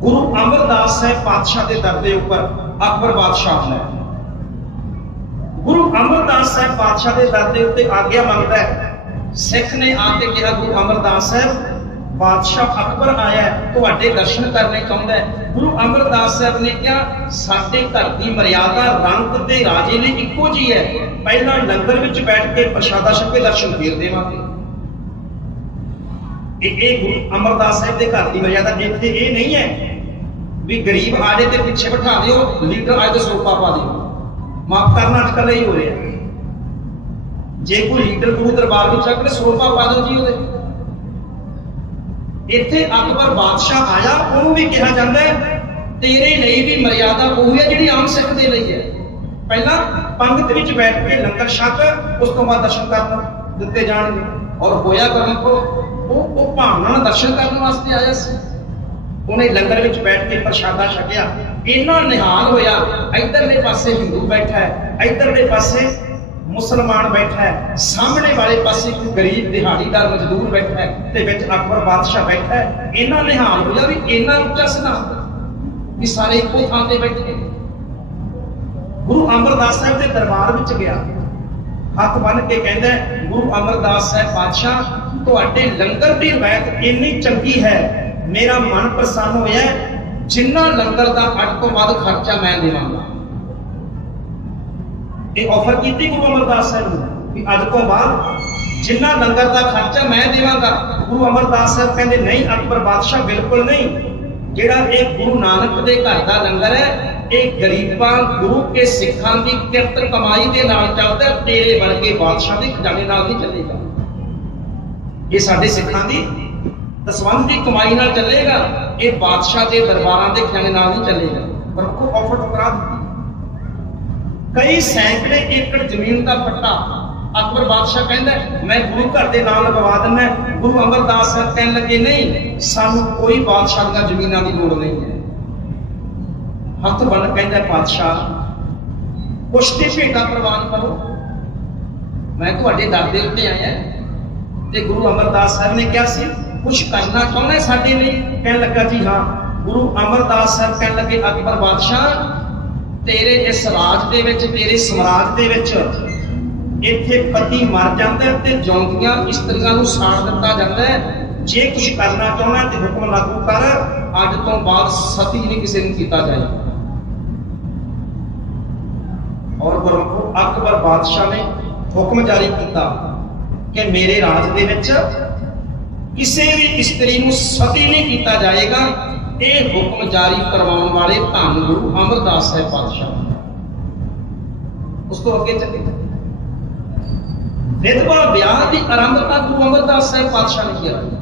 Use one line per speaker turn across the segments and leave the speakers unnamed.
ਗੁਰੂ ਅਮਰਦਾਸ ਸਾਹਿਬ ਪਾਤਸ਼ਾਹ ਦੇ ਦਰ ਦੇ ਉੱਪਰ ਅਕਬਰ ਬਾਦਸ਼ਾਹ ਨੇ ਗੁਰੂ ਅਮਰਦਾਸ ਸਾਹਿਬ ਪਾਤਸ਼ਾਹ ਦੇ ਦਰ ਦੇ ਉੱਤੇ ਆਗਿਆ ਮੰਗਦਾ ਹੈ। ਸਿੱਖ ਨੇ ਆ ਕੇ ਕਿਹਾ ਗੁਰੂ ਅਮਰਦਾਸ ਸਾਹਿਬ ਬਾਦਸ਼ਾਹ ਅਕਬਰ ਆਇਆ ਹੈ, ਤੁਹਾਡੇ ਦਰਸ਼ਨ ਕਰਨੇ ਚਾਹੁੰਦਾ ਹੈ। ਗੁਰੂ ਅਮਰਦਾਸ ਸਾਹਿਬ ਨੇ ਕਿਹਾ ਸਾਡੇ ਘਰ ਦੀ ਮਰਿਆਦਾ ਰੰਗ ਤੇ ਰਾਜੇ ਲਈ ਇੱਕੋ ਜੀ ਹੈ। ਪਹਿਲਾਂ ਲੰਗਰ ਵਿੱਚ ਬੈਠ ਕੇ ਪ੍ਰਸ਼ਾਦਾ ਛਕ ਦਰਸ਼ਨ ਫੇਰ ਦੇਵਾਂਗੇ। ਇਹ ਇਹ ਗੁਰੂ ਅਮਰਦਾਸ ਸਾਹਿਬ ਦੇ ਘਰ ਦੀ ਮਰਿਆਦਾ ਇੱਥੇ ਇਹ ਨਹੀਂ ਹੈ ਵੀ ਗਰੀਬ ਆੜੇ ਤੇ ਪਿੱਛੇ ਬਿਠਾ ਦਿਓ, ਲੀਡਰ ਆਏ ਤੇ ਸੋਪਾ ਪਾ ਦਿਓ। ਮਾਫ ਕਰਨਾ ਅੱਜ ਕੱਲ੍ਹ ਹੀ ਹੋ ਰਿਹਾ। ਜੇ ਕੋਈ ਲੀਡਰ ਗੁਰੂ ਦਰਬਾਰ ਵਿੱਚ ਆ ਕੇ ਸੋਪਾ ਪਾ ਦਿਓ ਜੀ ਉਹਦੇ। ਇੱਥੇ ਅਕਬਰ ਬਾਦਸ਼ਾਹ ਆਇਆ, ਉਹਨੂੰ ਵੀ ਕਿਹਾ ਜਾਂਦਾ ਹੈ, ਤੇਰੇ ਲਈ ਵੀ ਮਰਿਆਦਾ ਉਹ ਹੈ ਜਿਹੜੀ ਆਮ ਸਿੱਖ ਦੇ ਲਈ ਹੈ। ਪਹਿਲਾਂ ਪੰਗਤ ਵਿੱਚ ਬੈਠ ਕੇ ਲੰਗਰ ਛਕ, ਉਸ ਤੋਂ ਬਾਅਦ ਦਰਸ਼ਨ ਕਰਨ ਦਿੱਤੇ ਜਾਣਗੇ। ਔਰ ਹੋਇਆ ਕਰਮ ਕੋ ਉਹ ਉਹ ਭਾਵਨਾ ਨਾਲ ਦਰਸ਼ਨ ਕਰਨ ਵਾਸਤੇ ਆਇਆ ਸੀ ਉਹਨੇ ਲੰਗਰ ਵਿੱਚ ਬੈਠ ਕੇ ਪ੍ਰਸ਼ਾਦਾ ਛਕਿਆ ਇੰਨਾ ਨਿਹਾਲ ਹੋਇਆ ਇਧਰਲੇ ਪਾਸੇ ਹਿੰਦੂ ਬੈਠਾ ਹੈ ਇਧਰਲੇ ਪਾਸੇ ਮੁਸਲਮਾਨ ਬੈਠਾ ਹੈ ਸਾਹਮਣੇ ਵਾਲੇ ਪਾਸੇ ਕੋਈ ਗਰੀਬ ਦਿਹਾੜੀਦਾਰ ਮਜ਼ਦੂਰ ਬੈਠਾ ਹੈ ਤੇ ਵਿੱਚ ਅਕਬਰ ਬਾਦਸ਼ਾਹ ਬੈਠਾ ਹੈ ਇੰਨਾ ਨਿਹਾਲ ਹੋਇਆ ਵੀ ਇੰਨਾ ਉੱਚਾ ਸਨਾਮ ਵੀ ਸਾਰੇ ਇੱਕੋ ਥਾਂ ਤੇ ਬੈਠੇ ਗੁਰੂ ਅਮਰਦਾਸ ਸਾਹਿਬ ਦੇ ਦਰਬਾਰ ਵਿੱਚ ਗਿਆ ਹੱਥ ਬੰਨ ਕੇ ਕਹਿੰਦਾ ਗੁਰੂ ਅਮਰਦਾਸ ਸਾਹਿਬ ਪਾਤਸ਼ਾਹ, ਤੁਹਾਡੇ ਲੰਗਰ ਦੀ ਰਵਾਇਤ ਇੰਨੀ ਚੰਗੀ ਹੈ, ਮੇਰਾ ਮਨ ਪ੍ਰਸੰਨ ਹੋਇਆ ਜਿੰਨਾ ਲੰਗਰ ਦਾ ਅੱਠ ਤੋਂ ਵੱਧ ਖਰਚਾ ਮੈਂ ਦੇਵਾਂਗਾ। ਇਹ ਆਫਰ ਕੀਤੀ ਗੁਰੂ ਅਮਰਦਾਸ ਸਾਹਿਬ ਨੂੰ ਕਿ ਅੱਜ ਤੋਂ ਬਾਅਦ ਜਿੰਨਾ ਲੰਗਰ ਦਾ ਖਰਚਾ ਮੈਂ ਦੇਵਾਂਗਾ, ਗੁਰੂ ਅਮਰਦਾਸ ਸਾਹਿਬ ਕਹਿੰਦੇ, ਨਹੀਂ ਅਕਬਰ ਬਾਦਸ਼ਾਹ ਬਿਲਕੁਲ ਨਹੀਂ ਜਿਹੜਾ ਇਹ ਗੁਰੂ ਨਾਨਕ ਦੇ ਘਰ ਦਾ ਲੰਗਰ ਹੈ, ਇਹ ਗਰੀਬਾਂ, ਗੁਰੂ ਕੇ ਸਿੱਖਾਂ ਦੀ ਕਿਰਤ ਕਮਾਈ ਦੇ ਨਾਲ ਚੱਲਦਾ ਤੇਰੇ ਵਰਗੇ ਬਾਦਸ਼ਾਹ ਦੇ ਖਜ਼ਾਨੇ ਨਾਲ ਨਹੀਂ ਚੱਲੇਗਾ। ਇਹ ਸਾਡੇ ਸਿੱਖਾਂ ਦੀ ਦਸਵੰਧ ਦੀ ਕਮਾਈ ਨਾਲ ਚੱਲੇਗਾ, ਇਹ ਬਾਦਸ਼ਾਹ ਦੇ ਦਰਬਾਰਾਂ ਦੇ ਖਜ਼ਾਨੇ ਨਾਲ ਨਹੀਂ ਚੱਲੇਗਾ। ਪਰ ਉਹ ਆਫਰ ਟਕਰਾ ਦਿੱਤੀ। ਕਈ ਸੈਂਕੜੇ ਏਕੜ ਜ਼ਮੀਨ ਦਾ ਪੱਟਾ ਅਕਬਰ ਬਾਦਸ਼ਾਹ ਕਹਿੰਦਾ ਮੈਂ ਗੁਰੂ ਘਰ ਦੇ ਨਾਲ ਲਗਵਾ ਦਿੰਦਾ ਗੁਰੂ ਅਮਰਦਾਸ ਸਾਹਿਬ ਕਹਿਣ ਲੱਗੇ ਨਹੀਂ ਸਾਨੂੰ ਕੋਈ ਬਾਦਸ਼ਾਹ ਦੀਆਂ ਜ਼ਮੀਨਾਂ ਦੀ ਲੋੜ ਨਹੀਂ ਹੈ। ਹੱਥ ਬੰਨ ਕਹਿੰਦਾ ਹੈ, ਪਾਤਸ਼ਾਹ ਭੇਟਾ ਪ੍ਰਵਾਨ ਕਰੋ। ਮੈਂ ਤੁਹਾਡੇ ਦਰ ਦੇ ਉੱਤੇ ਆਇਆ ਤੇ ਗੁਰੂ ਅਮਰਦਾਸ ਸਾਹਿਬ ਨੇ ਕਿਹਾ ਸੀ ਕੁਛ ਕਰਨਾ ਚਾਹੁੰਦਾ ਸਾਡੇ ਲਈ? ਕਹਿਣ ਲੱਗਾ ਜੀ ਹਾਂ। ਗੁਰੂ ਅਮਰਦਾਸ ਸਾਹਿਬ ਕਹਿਣ ਲੱਗੇ ਅਕਬਰ ਬਾਦਸ਼ਾਹ ਤੇਰੇ ਇਸ ਰਾਜ ਦੇ ਵਿੱਚ ਤੇਰੇ ਸਮਰਾਜ ਦੇ ਵਿੱਚ ਇੱਥੇ ਪਤੀ ਮਰ ਜਾਂਦਾ ਤੇ ਜਿਉਂਦੀਆਂ ਇਸਤਰੀਆਂ ਨੂੰ ਸਾੜ ਦਿੱਤਾ ਜਾਂਦਾ ਜੇ ਕੁਝ ਕਰਨਾ ਚਾਹੁੰਦਾ ਤੇ ਹੁਕਮ ਲਾਗੂ ਕਰ। ਅੱਜ ਤੋਂ ਬਾਅਦ ਸਤੀ ਨਹੀਂ ਕਿਸੇ ਨੂੰ ਕੀਤਾ ਜਾਏ। ਔਰ ਗੁਰੂ ਅਕਬਰ ਬਾਦਸ਼ਾਹ ਨੇ ਹੁਕਮ ਜਾਰੀ ਕੀਤਾ ਕਿ ਮੇਰੇ ਰਾਜ ਦੇ ਵਿੱਚ ਕਿਸੇ ਵੀ ਇਸਤਰੀ ਨੂੰ ਸਤੀ ਨਹੀਂ ਕੀਤਾ ਜਾਏਗਾ। ਇਹ ਹੁਕਮ ਜਾਰੀ ਕਰਵਾਉਣ ਵਾਲੇ ਧੰਨ ਗੁਰੂ ਅਮਰਦਾਸ ਸਾਹਿਬ ਪਾਤਸ਼ਾਹ ਉਸ ਤੋਂ ਅੱਗੇ ਚੱਲੇ ਵਿਧਵਾ ਵਿਆਹ ਦੀ ਆਰੰਭਤਾ ਗੁਰੂ ਅਮਰਦਾਸ ਸਾਹਿਬ ਪਾਤਸ਼ਾਹ ਨੇ ਕੀਤੀ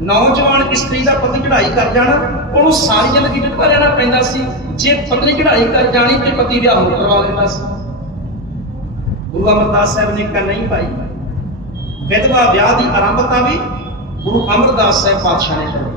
ਨੌਜਵਾਨ ਇਸਤਰੀ ਦਾ ਪਤੀ ਚੜ੍ਹਾਈ ਕਰ ਜਾਣਾ, ਉਹਨੂੰ ਸਾਰੀ ਜ਼ਿੰਦਗੀ ਵਿਧਵਾ ਰਹਿਣਾ ਪੈਂਦਾ ਸੀ। ਜੇ ਪਤਨੀ ਚੜ੍ਹਾਈ ਕਰ ਜਾਣੀ ਤੇ ਪਤੀ ਵਿਆਹ ਹੋਰ ਕਰਵਾ ਲੈਂਦਾ ਸੀ। ਗੁਰੂ ਅਮਰਦਾਸ ਸਾਹਿਬ ਨੇ ਕਿਹਾ ਨਹੀਂ ਭਾਈ ਵਿਧਵਾ ਵਿਆਹ ਦੀ ਆਰੰਭਤਾ ਵੀ ਗੁਰੂ ਅਮਰਦਾਸ ਸਾਹਿਬ ਪਾਤਸ਼ਾਹ ਨੇ ਕੀਤੀ